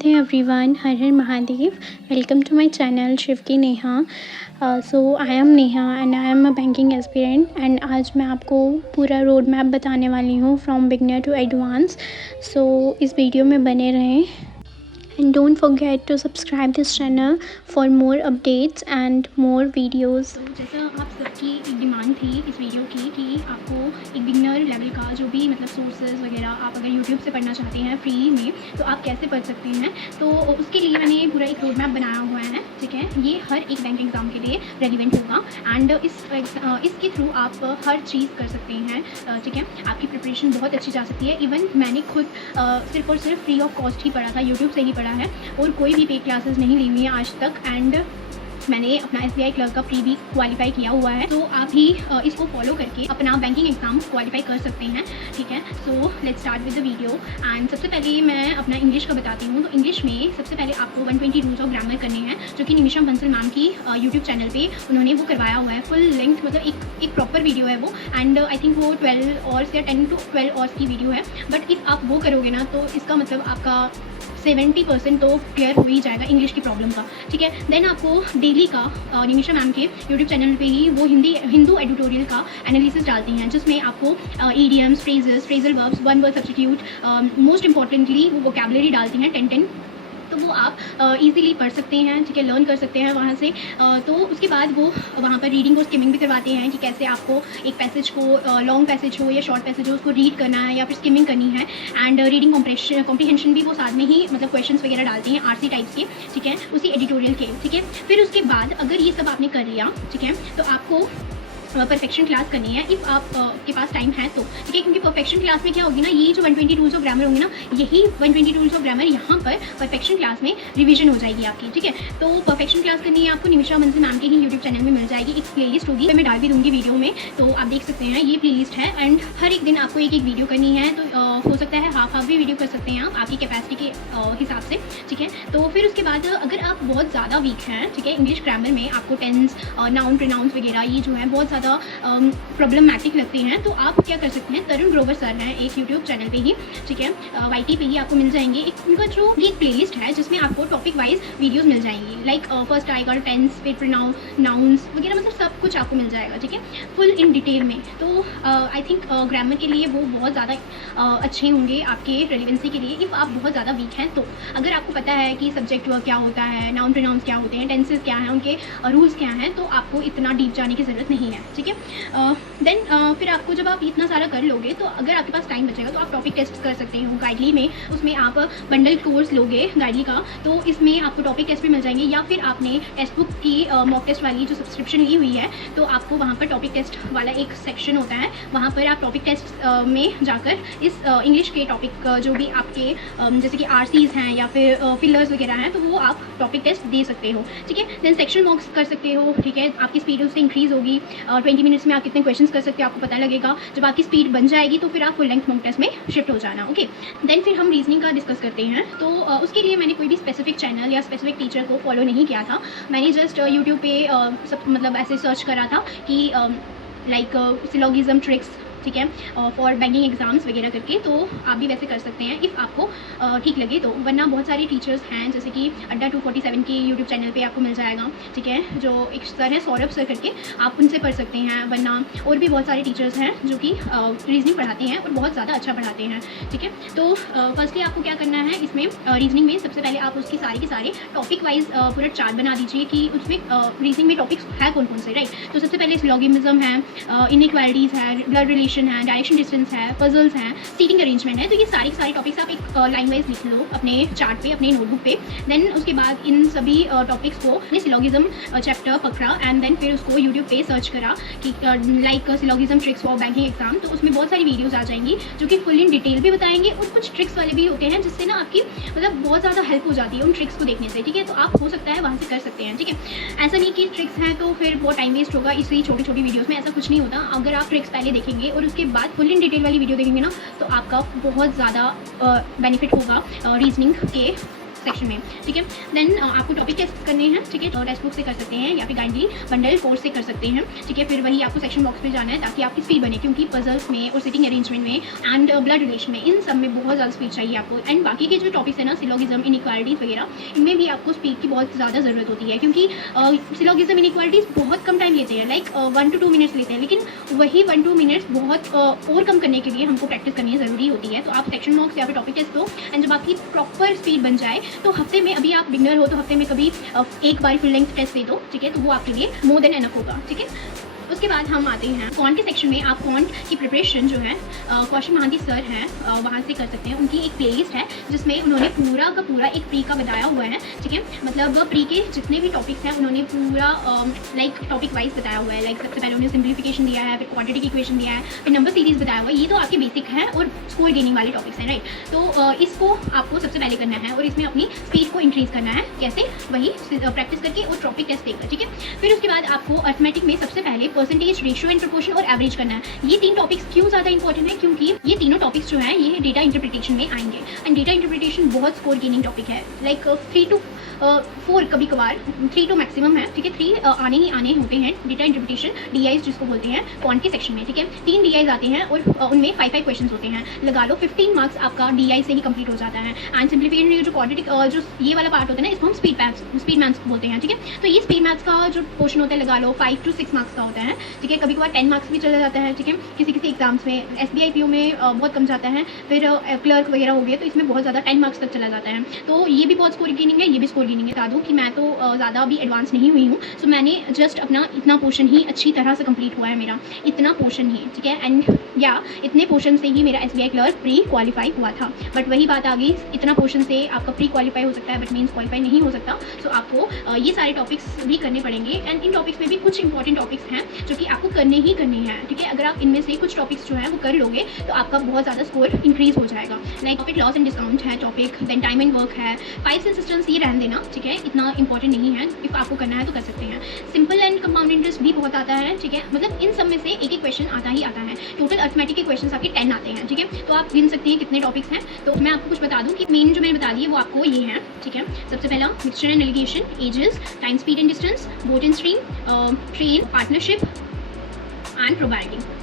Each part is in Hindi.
Radhe everyone, Har Har Mahadev. Welcome to my channel Shiv की Neha. So I am Neha and I am a banking aspirant and आज मैं आपको पूरा रोड मैप बताने वाली हूँ from beginner to advance. So इस वीडियो में बने रहें and don't forget to subscribe this channel for more updates and more videos. तो जैसा आप सबकी एक डिमांड थी इस वीडियो की कि आपको एक बिगनर लेवल का जो भी मतलब सोर्सेज वगैरह आप अगर यूट्यूब से पढ़ना चाहते हैं फ्री में तो आप कैसे पढ़ सकते हैं, तो उसके लिए मैंने पूरा एक रोड मैप बनाया हुआ है। ठीक है, ये हर एक बैंक एग्ज़ाम के लिए रेलिवेंट होगा एंड इसके थ्रू आप हर चीज़ कर सकते हैं। ठीक है, आपकी प्रिपरेशन बहुत अच्छी जा सकती है। इवन मैंने खुद सिर्फ और सिर्फ फ्री ऑफ कॉस्ट ही पढ़ा था, यूट्यूब से ही पढ़ा है और कोई भी पेड क्लासेस नहीं ली हुई है आज तक। एंड मैंने अपना SBI क्लर्क का प्री भी क्वालिफाई किया हुआ है, तो आप ही इसको फॉलो करके अपना बैंकिंग एग्जाम क्वालिफाई कर सकते हैं। ठीक है, so let's start with the video. And सबसे पहले मैं अपना इंग्लिश का बताती हूँ। तो इंग्लिश में सबसे पहले आपको 120 रूल्स ऑफ ग्रामर करने हैं, जो कि निमिषा बंसल मैम की यूट्यूब चैनल पे उन्होंने वो करवाया हुआ है। फुल लेंथ मतलब एक प्रॉपर वीडियो है वो। एंड आई थिंक वो 12 आवर्स या 10 to 12 आवर्स की वीडियो है। बट इफ़ आप वो करोगे ना तो इसका मतलब आपका 70% तो क्लियर हो ही जाएगा इंग्लिश की प्रॉब्लम का। ठीक है, देन आपको डेली का निमिषा मैम के यूट्यूब चैनल पे ही वो हिंदू एडिटोरियल का एनालिसिस डालती हैं, जिसमें आपको idioms, phrases, phrasal verbs, one word substitute, most importantly वो वोकैबुलरी डालती हैं 10-10, तो वो आप इजीली पढ़ सकते हैं। ठीक है, लर्न कर सकते हैं वहाँ से। तो उसके बाद वो वहाँ पर रीडिंग और स्किमिंग भी करवाते हैं कि कैसे आपको एक पैसेज को, लॉन्ग पैसेज हो या शॉर्ट पैसेज हो, उसको रीड करना है या फिर स्किमिंग करनी है। एंड रीडिंग कॉम्प्रिहेंशन भी वो साथ में ही मतलब क्वेश्चंस वगैरह डालते हैं RC टाइप्स के। ठीक है, उसी एडिटोरियल के। ठीक है, फिर उसके बाद अगर ये सब आपने कर लिया, ठीक है, तो आपको परफेक्शन क्लास करनी है इफ़ आप के पास टाइम है तो। ठीक है, क्योंकि परफेक्शन क्लास में क्या होगी ना, ये जो 120 रूल्स ऑफ ग्रामर होंगे ना, यही 120 रूल्स ऑफ ग्रामर यहाँ पर परफेक्शन क्लास में रिवीजन हो जाएगी आपकी। ठीक है, तो परफेक्शन क्लास करनी है आपको निमिषा बंसल मैम के ही यूट्यूब चैनल में मिल जाएगी। एक प्लेलिस्ट होगी, मैं डाल भी दूँगी वीडियो में, तो आप देख सकते हैं। ये प्लेलिस्ट है एंड हर एक दिन आपको एक वीडियो करनी है। तो हो सकता है हाफ भी वीडियो कर सकते हैं आप आपकी कैपेसिटी के हिसाब से। ठीक है, तो फिर उसके बाद अगर आप बहुत ज़्यादा वीक हैं, ठीक है, इंग्लिश ग्रामर में आपको टेंस, नाउन, प्रोनाउंस वगैरह ये जो है बहुत ज़्यादा प्रॉब्लमैटिक लगते हैं, तो आप क्या कर सकते हैं, तरुण ग्रोवर सर हैं एक यूट्यूब चैनल पे ही। ठीक है, YT पे ही आपको मिल जाएंगे। एक उनका जो एक प्लेलिस्ट है जिसमें आपको टॉपिक वाइज वीडियोस मिल जाएंगी, लाइक फर्स्ट आएगा टेंस, फिर नाउन्स वगैरह, मतलब सब कुछ आपको मिल जाएगा। ठीक है, फुल इन डिटेल में। तो आई थिंक ग्रामर के लिए वो बहुत ज़्यादा अच्छे होंगे आपके रेलिवेंसी के लिए इफ़ आप बहुत ज़्यादा वीक हैं। तो अगर आपको पता है कि सब्जेक्ट वर्ब क्या होता है, नाउन प्रोनाउंस क्या होते हैं, टेंसेस क्या हैं, उनके रूल्स क्या हैं, तो आपको इतना डीप जाने की ज़रूरत नहीं है। ठीक है, देन फिर आपको जब आप इतना सारा कर लोगे तो अगर आपके पास टाइम बचेगा तो आप टॉपिक टेस्ट कर सकते हो गाइडली में। उसमें आप बंडल कोर्स लोगे गाइडली का, तो इसमें आपको टॉपिक टेस्ट भी मिल जाएंगे, या फिर आपने टेक्स्ट बुक की मॉक टेस्ट वाली जो सब्सक्रिप्शन ली हुई है तो आपको वहाँ पर टॉपिक टेस्ट वाला एक सेक्शन होता है, वहाँ पर आप टॉपिक टेस्ट में जाकर इस इंग्लिश के टॉपिक जो भी आपके जैसे कि RCs हैं या फिर फिलर्स वगैरह हैं, तो वो आप टॉपिक टेस्ट दे सकते हो। ठीक है, देन सेक्शन मॉक्स कर सकते हो। ठीक है, आपकी स्पीड उससे इंक्रीज़ होगी। 20 मिनट्स में आप कितने क्वेश्चन कर सकते हो आपको पता लगेगा। जब आपकी स्पीड बन जाएगी तो फिर आप फुल लेंथ मॉक टेस्ट में शिफ्ट हो जाना। ओके, देन फिर हम रीजनिंग का डिस्कस करते हैं। तो उसके लिए मैंने कोई भी स्पेसिफिक चैनल या स्पेसिफिक टीचर को फॉलो नहीं किया था। मैंने जस्ट यूट्यूब पे सब मतलब ऐसे सर्च करा था कि लाइक सिलोगिज्म ट्रिक्स, ठीक है, फॉर बैंकिंग एग्जाम्स वगैरह करके। तो आप भी वैसे कर सकते हैं इफ़ आपको ठीक लगे तो। वरना बहुत सारे टीचर्स हैं जैसे कि अड्डा 247 के यूट्यूब चैनल पे आपको मिल जाएगा। ठीक है, जो एक सर है सौरभ सर करके, आप उनसे पढ़ सकते हैं। वरना और भी बहुत सारे टीचर्स हैं जो कि रीजनिंग पढ़ाते हैं और बहुत ज़्यादा अच्छा पढ़ाते हैं। ठीक है, तो फर्स्टली आपको क्या करना है इसमें रीजनिंग में, सबसे पहले आप उसकी सारे के सारे टॉपिक वाइज पूरा चार्ट बना दीजिए कि उसमें रीजनिंग में टॉपिक्स है कौन कौन से, राइट। तो सबसे पहले सिलोगिज्म है, इनइक्वालिटीज़ है, ब्लड रिलेशन है, डायरेक्शन डिस्टेंस है, पजल्स हैं, सीटिंग अरेंजमेंट है। तो ये सारे टॉपिक्स आप एक लाइन वाइज लिख लो अपने चार्ट पे, अपने नोटबुक पे। देन उसके बाद इन सभी टॉपिक्स को सिलोगिज्म चैप्टर पकड़ा एंड देन फिर उसको यूट्यूब पे सर्च करा कि like syllogism tricks for banking exam. तो उसमें बहुत सारी वीडियोस आ जाएंगी जो कि फुल इन डिटेल भी बताएंगे और कुछ ट्रिक्स वाले भी होते हैं जिससे ना आपकी मतलब बहुत ज़्यादा हेल्प हो जाती है उन ट्रिक्स को देखने से। ठीक है, तो आप हो सकता है वहाँ से कर सकते हैं। ठीक है, ऐसा नहीं कि ट्रिक्स हैं तो फिर बहुत टाइम वेस्ट होगा इसलिए छोटी छोटी वीडियोज़ में, ऐसा कुछ नहीं होता। अगर आप ट्रिक्स पहले देखेंगे और उसके बाद फुल इन डिटेल वाली वीडियो देखेंगे ना, तो आपका बहुत ज़्यादा बेनिफिट होगा रीजनिंग के सेक्शन में, ठीक है। देन आपको टॉपिक टेस्ट करने हैं, ठीक है, टेक्स्ट बुक से कर सकते हैं या फिर गाइडली बंडल कोर्स से कर सकते हैं, ठीक है। फिर वही आपको सेक्शन बॉक्स में जाना है ताकि आपकी स्पीड बने, क्योंकि पजल्स में और सिटिंग अरेंजमेंट में एंड ब्लड रिलेशन में, इन सब में बहुत ज़्यादा स्पीड चाहिए आपको। एंड बाकी के जो टॉपिक्स है ना, सिलोगिज्म, इनइक्वालिटीज़ वगैरह, इनमें भी आपको स्पीड की बहुत ज़्यादा ज़रूरत होती है, क्योंकि सिलोगिज्म, इनइक्वालिटीज़ बहुत कम टाइम लेते हैं, लाइक 1 to 2 मिनट्स लेते हैं, लेकिन वही 1 2 मिनट्स बहुत और कम करने के लिए हमको प्रैक्टिस करनी ज़रूरी होती है। तो आप सेक्शन बॉक्स या फिर टॉपिक टेस्ट दो, एंड जब आपकी प्रॉपर स्पीड बन जाए तो हफ्ते में, अभी आप बिगनर हो तो हफ्ते में कभी एक बार फुल लेंथ टेस्ट दे दो, ठीक है, तो वो आपके लिए मोर देन एनफ होगा, ठीक है। उसके बाद हम आते हैं क्वांट के सेक्शन में। आप क्वांट की प्रिपरेशन जो है कौशिक महांती सर हैं, वहाँ से कर सकते हैं। उनकी एक प्लेलिस्ट है जिसमें उन्होंने पूरा का पूरा एक प्री का बताया हुआ है, ठीक है। मतलब प्री के जितने भी टॉपिक्स हैं उन्होंने पूरा लाइक टॉपिक वाइज बताया हुआ है। लाइक सबसे पहले उन्होंने सिम्प्लीफिकेशन दिया है, फिर क्वांटिटी की इक्वेशन दिया है, फिर नंबर सीरीज बताया हुआ है। ये तो आपके बेसिक है और स्कोर गेनिंग वाले टॉपिक्स हैं, राइट। तो इसको आपको सबसे पहले करना है और इसमें अपनी स्पीड को इंक्रीज़ करना है। कैसे? वही प्रैक्टिस करके और टॉपिक टेस्ट देकर, ठीक है। फिर उसके बाद आपको अर्थमेटिक में सबसे पहले परसेंटेज, रेशियो, प्रोपोर्शन और एवरेज करना है। ये 3 टॉपिक्स क्यों ज़्यादा इंपॉर्टेंट है? क्योंकि ये तीनों टॉपिक्स जो हैं ये डेटा इंटरप्रिटेशन में आएंगे, एंड डेटा इंटरप्रिटेशन बहुत स्कोर गेनिंग टॉपिक है। लाइक 3 to 4 कभी कभार, 3 to मैक्सिमम है, ठीक है। 3 आने ही आने होते हैं डेटा इंटरप्रिटेशन, DIs जिसको बोलते हैं क्वांट के सेक्शन में, ठीक है। 3 DIs आते हैं और उनमें 5 क्वेश्चन होते हैं। लगा लो 15 मार्क्स आपका DI से ही कंप्लीट हो जाता है। एंड सिम्प्लीफिकेशन जो क्वांटिटी जो ये वाला पार्ट होता है ना, इसको हम स्पीड मैथ्स बोलते हैं, ठीक है। तो ये स्पीड मैथ्स का जो पोर्शन होता है, लगा लो 5 to 6 मार्क्स का होता है, ठीक है। कभी कभार 10 मार्क्स भी चला जाता है, ठीक है। किसी किसी एग्जाम्स में, SBI PO में बहुत कम जाता है। फिर क्लर्क वगैरह हो गए तो इसमें बहुत ज़्यादा 10 मार्क्स तक चला जाता है। तो ये भी बहुत स्कोर गेनिंग है, ये भी स्कोर गेनिंग है। बता दूँ कि मैं तो ज़्यादा अभी एडवांस नहीं हुई हूँ, सो मैंने जस्ट अपना इतना पोर्शन ही अच्छी तरह से कंप्लीट हुआ है, मेरा इतना पोर्शन ही, ठीक है। एंड या इतने पोर्शन से ही मेरा SBI क्लर्क प्री क्वालिफाई हुआ था। बट वही बात आ गई, इतना पोर्शन से आपका प्री क्वालिफाई हो सकता है बट मीन्स क्वालिफाई नहीं हो सकता। सो आपको ये सारे टॉपिक्स भी करने पड़ेंगे, एंड इन टॉपिक्स में भी कुछ इंपॉर्टेंट टॉपिक्स हैं जो कि आपको करने ही करने हैं, ठीक है। अगर आप इनमें से कुछ टॉपिक्स जो है वो कर लोगे तो आपका बहुत ज़्यादा स्कोर इंक्रीज हो जाएगा। Like topic loss and discount है topic, then time and work है, 5 सिस्टम्स, ये रहने देना, ठीक है, इतना इंपॉर्टेंट नहीं है। इफ आपको करना है तो कर सकते हैं। सिंपल एंड कंपाउंड इंटरेस्ट भी बहुत आता है, ठीक है। मतलब इन सब में से एक एक क्वेश्चन आता ही आता है। टोटल अर्थमेटिक के क्वेश्चन आपके 10 आते हैं, ठीक है। तो आप गिन सकते हैं कितने टॉपिक्स हैं। तो मैं आपको कुछ बता दूं कि मेन जो मैंने बता दी है वो आपको ये है, ठीक है। सबसे पहला mixture and alligation, ages, time, speed and distance, boat and stream, train, partnership and probability.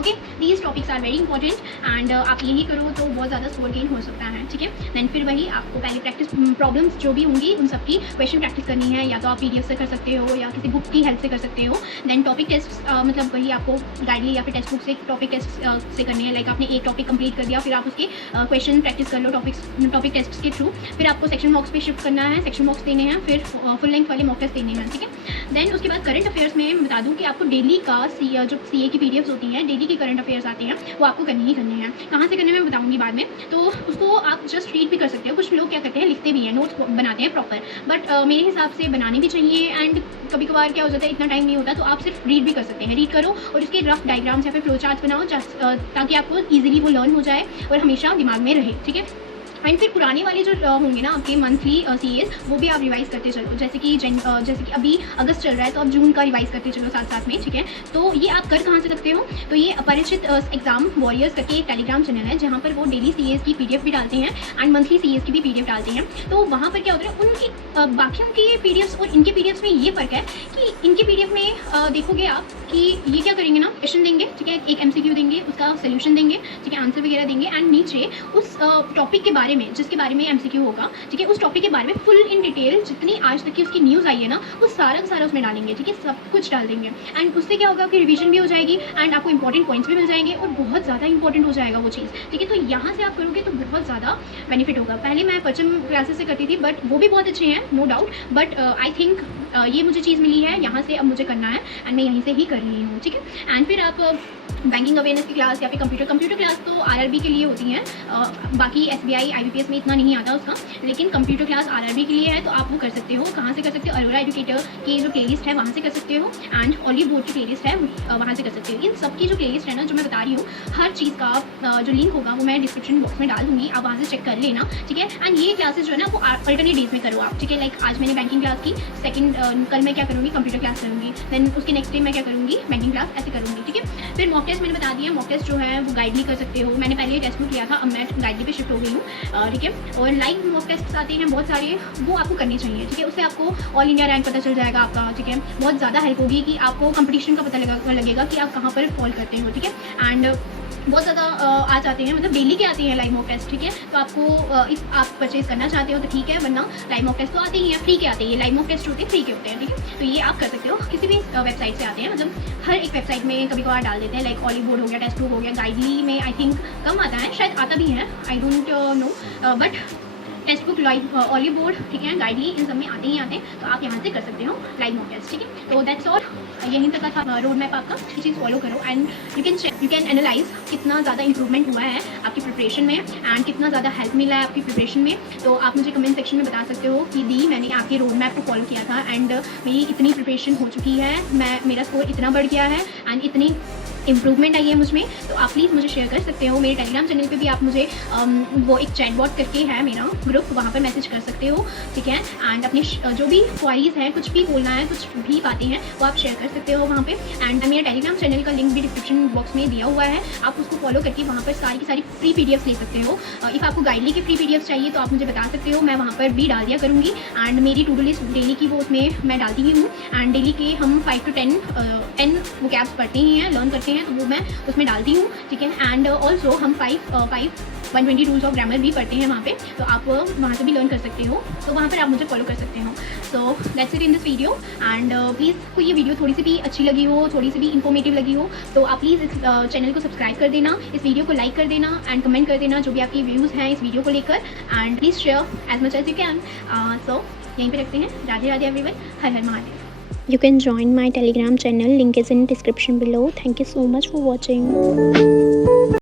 Okay, these topics are very important, and आप यही करो तो बहुत ज़्यादा स्कोर गेन हो सकता है, ठीक है। देन फिर वही आपको पहले प्रैक्टिस प्रॉब्लम्स जो भी होंगी उन सबकी क्वेश्चन प्रैक्टिस करनी है, या तो आप PDF से कर सकते हो या किसी बुक की हेल्प से कर सकते हो। देन टॉपिक टेस्ट, मतलब वही आपको गाइडली या फिर टेक्स्ट बुक से टॉपिक टेस्ट से करनी है। लाइक आपने एक टॉपिक कंप्लीट कर दिया, फिर आप उसके क्वेश्चन प्रैक्टिस कर लो टॉपिक टेस्ट के थ्रू। फिर आपको सेक्शन बॉक्स पे शिफ्ट करना है, सेक्शन बॉक्स देने हैं, फिर फुल लेंथ वाले मॉक टेस्ट देने हैं, ठीक है। देन उसके बाद करंट अफेयर्स में मैं बता दूँ कि आपको डेली का जो CA की PDFs होती हैं, डेली की करंट अफेयर्स आते हैं, वो आपको करनी ही करनी है। कहाँ से करने में बताऊंगी बाद में। तो उसको आप जस्ट रीड भी कर सकते हो। कुछ लोग क्या करते हैं, लिखते भी हैं, नोट्स बनाते हैं प्रॉपर, बट मेरे हिसाब से बनाने भी चाहिए। एंड कभी कभार क्या हो जाता है, इतना टाइम नहीं होता, तो आप सिर्फ रीड भी कर सकते हैं। रीड करो और उसके रफ डायग्राम्स या फिर फ्लो चार्ट्स बनाओ, ताकि आपको ईजिली वो लर्न हो जाए और हमेशा दिमाग में रहे, ठीक है। एंड फिर पुराने वाले जो होंगे ना आपके मंथली CAs, वो भी आप रिवाइज करते चलो। जैसे कि अभी अगस्त चल रहा है तो आप जून का रिवाइज करते चलो साथ साथ में, ठीक है। तो ये आप कर कहाँ से सकते हो, तो ये अपरिचित एग्जाम वॉरियर्स करके एक टेलीग्राम चैनल है जहाँ पर वो डेली CAs की PDF भी डालते हैं एंड मंथली CAs की भी PDF डालते हैं। तो वहाँ पर क्या होता है, उनकी बाकियों के PDFs और इनके PDFs में ये फ़र्क है कि इनके PDF में देखोगे आप कि ये क्या करेंगे ना, क्वेश्चन देंगे, ठीक है, एक MCQ देंगे, उसका सोल्यूशन देंगे, ठीक है, आंसर वगैरह देंगे, एंड नीचे उस टॉपिक के बारे में, जिसके बारे में MCQ होगा, ठीक है, उस टॉपिक के बारे में फुल इन डिटेल जितनी आज तक की उसकी न्यूज़ आई है ना, वो सारा का सारा उसमें डालेंगे, ठीक है, सब कुछ डाल देंगे। एंड उससे क्या होगा कि रिवीजन भी हो जाएगी एंड आपको इंपॉर्टेंट पॉइंट्स भी मिल जाएंगे और बहुत ज़्यादा इंपॉर्टेंट हो जाएगा वो चीज़, ठीक है। तो यहाँ से आप करोगे तो बहुत ज़्यादा बेनिफिट होगा। पहले मैं परचम क्लासेस से करती थी, बट वो भी बहुत अच्छे हैं, no doubt, but I think ये मुझे चीज़ मिली है, यहाँ से अब मुझे करना है एंड मैं यहीं से ही कर रही हूँ, ठीक है। एंड फिर आप बैंकिंग अवेयरनेस की क्लास या फिर कंप्यूटर क्लास तो RRB के लिए होती हैं, बाकी SBI IBPS में इतना नहीं आता उसका, लेकिन कंप्यूटर क्लास RRB के लिए है, तो आप वो कर सकते हो। कहाँ से कर सकते हो, अरोरा एजुकेटर की जो प्लेलिस्ट है वहाँ से कर सकते हो, एंड ऑलिव बोर्ड की प्लेलिस्ट है वहाँ से कर सकते हो। इन सब की जो प्लेलिस्ट है ना, जो मैं बता रही हूँ, हर चीज़ का जो लिंक होगा वो मैं डिस्क्रिप्शन बॉक्स में डाल दूँगी, आप वहाँ से चेक कर लेना, ठीक है। एंड ये क्लासेज जो है ना वो अल्टरनेट डेज में करो आप, ठीक है। लाइक आज मैंने बैंकिंग क्लास की, कल मैं क्या करूँगी, कंप्यूटर क्लास करूँगी, देन उसके नेक्स्ट डे मैं क्या करूँगी, बैंकिंग क्लास, ऐसे करूँगी, ठीक है। फिर मॉक टेस्ट मैंने बता दिया, मॉक टेस्ट जो है वो गाइडली कर सकते हो। मैंने पहले टेस्ट बुक किया था, अब मैं गाइडली पे शिफ्ट हो गई हूँ, ठीक है। और लाइव मॉक टेस्ट आते हैं बहुत सारे, वो आपको करनी चाहिए, ठीक है। उससे आपको ऑल इंडिया रैंक पता चल जाएगा आपका, ठीक है। बहुत ज़्यादा हेल्प होगी कि आपको कंपटीशन का पता लगेगा कि आप कहाँ पर फॉल करते हो, ठीक है। एंड बहुत ज़्यादा आ जाते हैं, मतलब डेली के आते हैं लाइव मॉक टेस्ट, ठीक है। तो आपको इफ़ आप परचेज करना चाहते हो तो ठीक है, वरना लाइव मॉक टेस्ट तो आते ही हैं, फ्री के आते हैं। लाइव मॉक टेस्ट होते हैं फ्री के होते हैं, ठीक है। तो ये आप कर सकते हो, किसी भी वेबसाइट से आते हैं, मतलब हर एक वेबसाइट में कभी कभार डाल देते हैं, लाइक ऑलिव बोर्ड हो गया, टेस्ट बुक हो गया, गाइडली में आई थिंक कम आता है, शायद आता भी है, I don't know, but text book, live olive board, ठीक है, गाइडली, इन सब में आते ही आते हैं। तो आप यहाँ से कर सकते हो लाइव मॉक टेस्ट, ठीक है। तो दैट्स ऑल, यहीं तक का था रोड मैप आपका। ये चीज़ फॉलो करो एंड यू कैन एनालाइज कितना ज़्यादा इंप्रूवमेंट हुआ है आपकी प्रिपरेशन में एंड कितना ज़्यादा हेल्प मिला है आपकी प्रिपरेशन में। तो आप मुझे कमेंट सेक्शन में बता सकते हो कि दी मैंने आपके रोड मैप को फॉलो किया था एंड मेरी इतनी प्रिपरेशन हो चुकी है, मेरा स्कोर इतना बढ़ गया है एंड इतनी इम्प्रूवमेंट आई है मुझ में। तो आप प्लीज़ मुझे शेयर कर सकते हो। मेरे टेलीग्राम चैनल पे भी आप मुझे वो एक चैट बॉट करके है मेरा ग्रुप, वहाँ पर मैसेज कर सकते हो, ठीक है। एंड अपनी जो भी क्वारीज़ हैं, कुछ भी बोलना है, कुछ भी बातें हैं, वो आप शेयर कर सकते हो वहाँ पे। एंड मेरे टेलीग्राम चैनल का लिंक भी डिस्क्रिप्शन बॉक्स में दिया हुआ है, आप उसको फॉलो करके वहाँ पर सारी की सारी फ्री पीडीएफ्स ले सकते हो। इफ़ आपको गाइडली की फ्री पीडीएफ्स चाहिए तो आप मुझे बता सकते हो, मैं वहाँ पर भी डाल दिया करूँगी। एंड मेरी टू डू लिस्ट डेली की वो उसमें मैं डालती ही हूँ। एंड डेली के हम 5 to 10 वो कैब्स पढ़ते ही हैं, लर्न करते हैं, तो वो मैं उसमें डालती हूँ, ठीक है। एंड ऑल्सो हम 120 रूल्स ऑफ ग्रामर भी पढ़ते हैं वहाँ पे, तो आप वहाँ से भी लर्न कर सकते हो, तो वहाँ पर आप मुझे फॉलो कर सकते हो। So that's it in this video. And please कोई ये वीडियो थोड़ी सी भी अच्छी लगी हो, थोड़ी सी भी इन्फॉर्मेटिव लगी हो, तो आप प्लीज़ इस चैनल को सब्सक्राइब कर देना, इस वीडियो को लाइक कर देना एंड कमेंट कर देना जो भी आपकी व्यूज़ हैं इस वीडियो को लेकर। And please share as much as you can. So यहीं पर रखते हैं। Radhe Radhe everyone, Har Har Mahadev. You can join my Telegram channel, link is in description below. Thank you so much for watching.